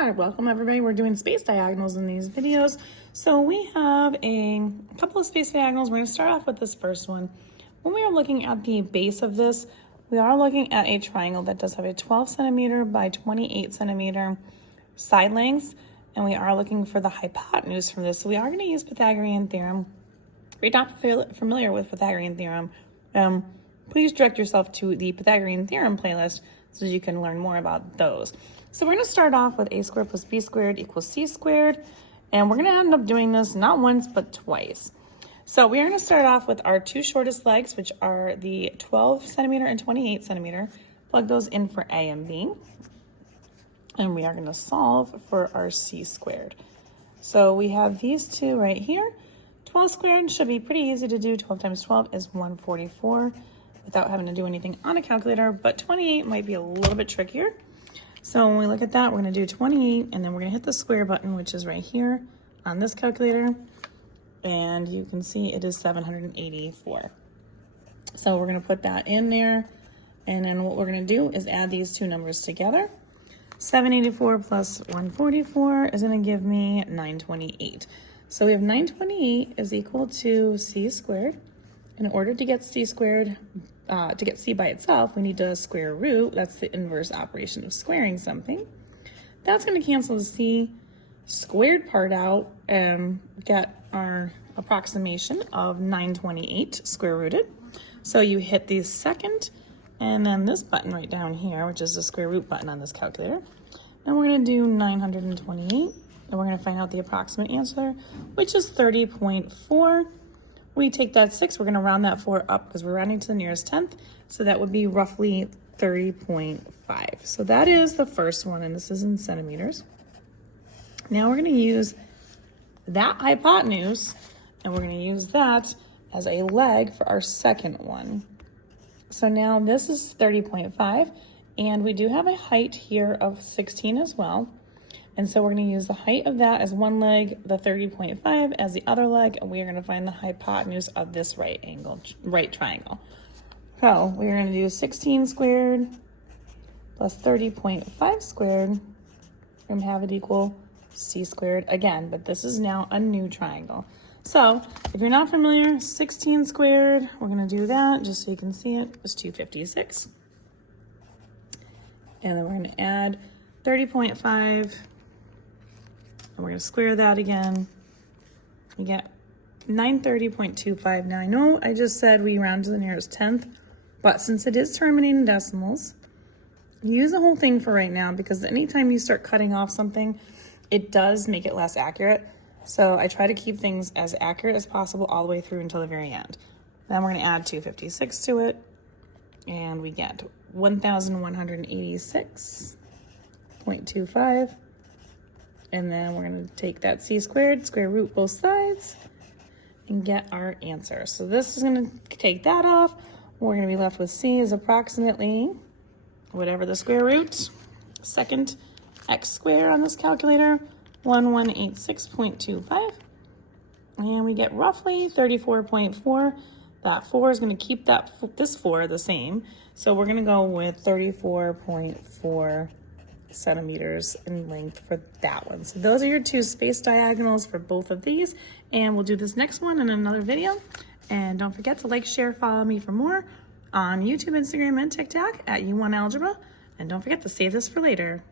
Hi, welcome everybody. We're doing space diagonals in these videos. So we have a couple of space diagonals. We're going to start off with this first one. When we are looking at the base of this, we are looking at a triangle that does have a 12 centimeter by 28 centimeter side lengths, and we are looking for the hypotenuse from this. So we are going to use Pythagorean Theorem. If you're not familiar with Pythagorean Theorem, please direct yourself to the Pythagorean Theorem playlist so you can learn more about those. So we're going to start off with a squared plus b squared equals c squared, and we're going to end up doing this not once but twice. So we are going to start off with our two shortest legs, which are the 12 centimeter and 28 centimeter. Plug those in for a and b, and we are going to solve for our c squared. So we have these two right here. 12 squared should be pretty easy to do. 12 times 12 is 144 without having to do anything on a calculator, but 28 might be a little bit trickier. So when we look at that, we're going to do 28, and then we're going to hit the square button, which is right here on this calculator, and you can see it is 784. So we're going to put that in there, and then what we're going to do is add these two numbers together. 784 plus 144 is going to give me 928. So we have 928 is equal to c squared. In order to get c squared, to get c by itself, we need to square root. That's the inverse operation of squaring something. That's going to cancel the c squared part out and get our approximation of 928 square rooted. So you hit the second and then this button right down here, which is the square root button on this calculator. And we're going to do 928, and we're going to find out the approximate answer, which is 30.4. We take that 6, we're going to round that 4 up because we're rounding to the nearest tenth, so that would be roughly 30.5. So that is the first one, and this is in centimeters. Now we're going to use that hypotenuse, and we're going to use that as a leg for our second one. So now this is 30.5, and we do have a height here of 16 as well. And so we're going to use the height of that as one leg, the 30.5 as the other leg, and we are going to find the hypotenuse of this right triangle. So we're going to do 16 squared plus 30.5 squared. We're going to have it equal c squared again, but this is now a new triangle. So if you're not familiar, 16 squared, we're going to do that just so you can see it, is 256. And then we're going to add 30.5. We're going to square that again. You get 930.25. Now I know I just said we round to the nearest tenth, but since it is terminating decimals, use the whole thing for right now, because anytime you start cutting off something, it does make it less accurate. So I try to keep things as accurate as possible all the way through until the very end. Then we're going to add 256 to it, and we get 1,186.25. And then we're going to take that c squared, square root both sides, and get our answer. So this is going to take that off. We're going to be left with c is approximately whatever the square root, second x squared on this calculator, 1186.25. And we get roughly 34.4. That 4 is going to keep this 4 the same. So we're going to go with 34.4 centimeters in length for that one. So those are your two space diagonals for both of these, and we'll do this next one in another video. And don't forget to like, share, follow me for more on YouTube, Instagram, and TikTok at U1Algebra. And don't forget to save this for later.